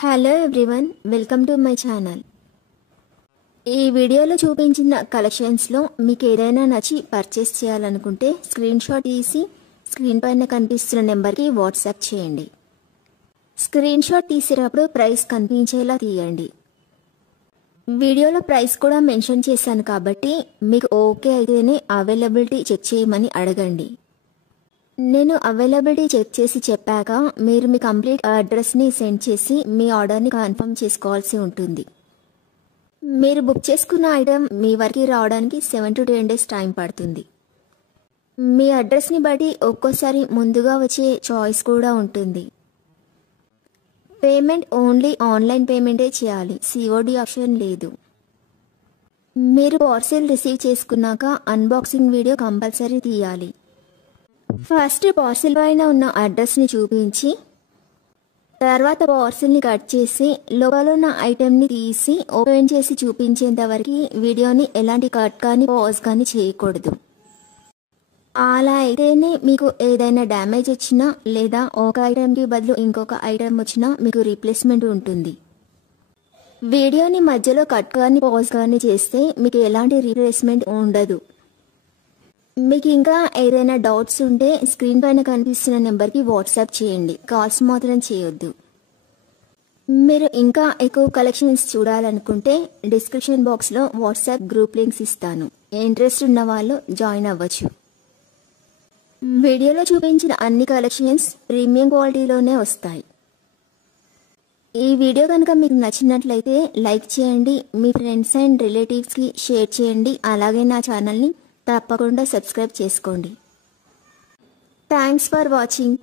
Hello everyone, welcome to my channel. ఈ వీడియోలో చూపించిన కలెక్షన్స్లో మీకు ఏదైనా నచ్చి పర్చేస్ చేయాలనుకుంటే స్క్రీన్ షాట్ తీసి స్క్రీన్ పైన కనిపిస్తున్న నెంబర్కి వాట్సాప్ చేయండి. స్క్రీన్ షాట్ తీసేటప్పుడు ప్రైస్ కనిపించేలా తీయండి. వీడియోలో ప్రైస్ కూడా మెన్షన్ చేశాను కాబట్టి మీకు ఓకే అయితేనే అవైలబిలిటీ చెక్ చేయమని అడగండి. నేను అవైలబిలిటీ చెక్ చేసి చెప్పాక మీరు మీ కంప్లీట్ అడ్రస్ని సెండ్ చేసి మీ ఆర్డర్ని కన్ఫర్మ్ చేసుకోవాల్సి ఉంటుంది. మీరు బుక్ చేసుకున్న ఐటెం మీ వరకు రావడానికి 7 to 10 days టైం పడుతుంది. మీ అడ్రస్ని బట్టి ఒక్కోసారి ముందుగా వచ్చే చాయిస్ కూడా ఉంటుంది. పేమెంట్ ఓన్లీ ఆన్లైన్ పేమెంటే చేయాలి, COD ఆప్షన్ లేదు. మీరు పార్సిల్ రిసీవ్ చేసుకున్నాక అన్బాక్సింగ్ వీడియో కంపల్సరీ తీయాలి. ఫస్ట్ పార్సిల్ పైన ఉన్న అడ్రస్ని చూపించి తర్వాత పార్సిల్ని కట్ చేసి లోపల ఉన్న ఐటెంని తీసి ఓపెన్ చేసి చూపించేంత వరకు వీడియోని ఎలాంటి కట్ కానీ పాజ్ కానీ చేయకూడదు. అలా అయితేనే మీకు ఏదైనా డ్యామేజ్ వచ్చినా లేదా ఒక ఐటెంకి బదులు ఇంకొక ఐటెం వచ్చినా మీకు రీప్లేస్మెంట్ ఉంటుంది. వీడియోని మధ్యలో కట్ కానీ పాజ్ కానీ చేస్తే మీకు ఎలాంటి రీప్లేస్మెంట్ ఉండదు. మీకు ఇంకా ఏదైనా డౌట్స్ ఉంటే స్క్రీన్ పైన కనిపిస్తున్న నెంబర్కి వాట్సాప్ చేయండి, కాల్స్ మాత్రం చేయొద్దు. మీరు ఇంకా ఎక్కువ కలెక్షన్స్ చూడాలనుకుంటే డిస్క్రిప్షన్ బాక్స్లో వాట్సాప్ గ్రూప్ లింక్స్ ఇస్తాను, ఇంట్రెస్ట్ ఉన్న వాళ్ళు జాయిన్ అవ్వచ్చు. వీడియోలో చూపించిన అన్ని కలెక్షన్స్ ప్రీమియం క్వాలిటీలోనే వస్తాయి. ఈ వీడియో కనుక మీకు నచ్చినట్లయితే లైక్ చేయండి, మీ ఫ్రెండ్స్ అండ్ రిలేటివ్స్కి షేర్ చేయండి. అలాగే నా ఛానల్ని తప్పకుండా సబ్స్క్రైబ్ చేసుకోండి. Thanks for watching.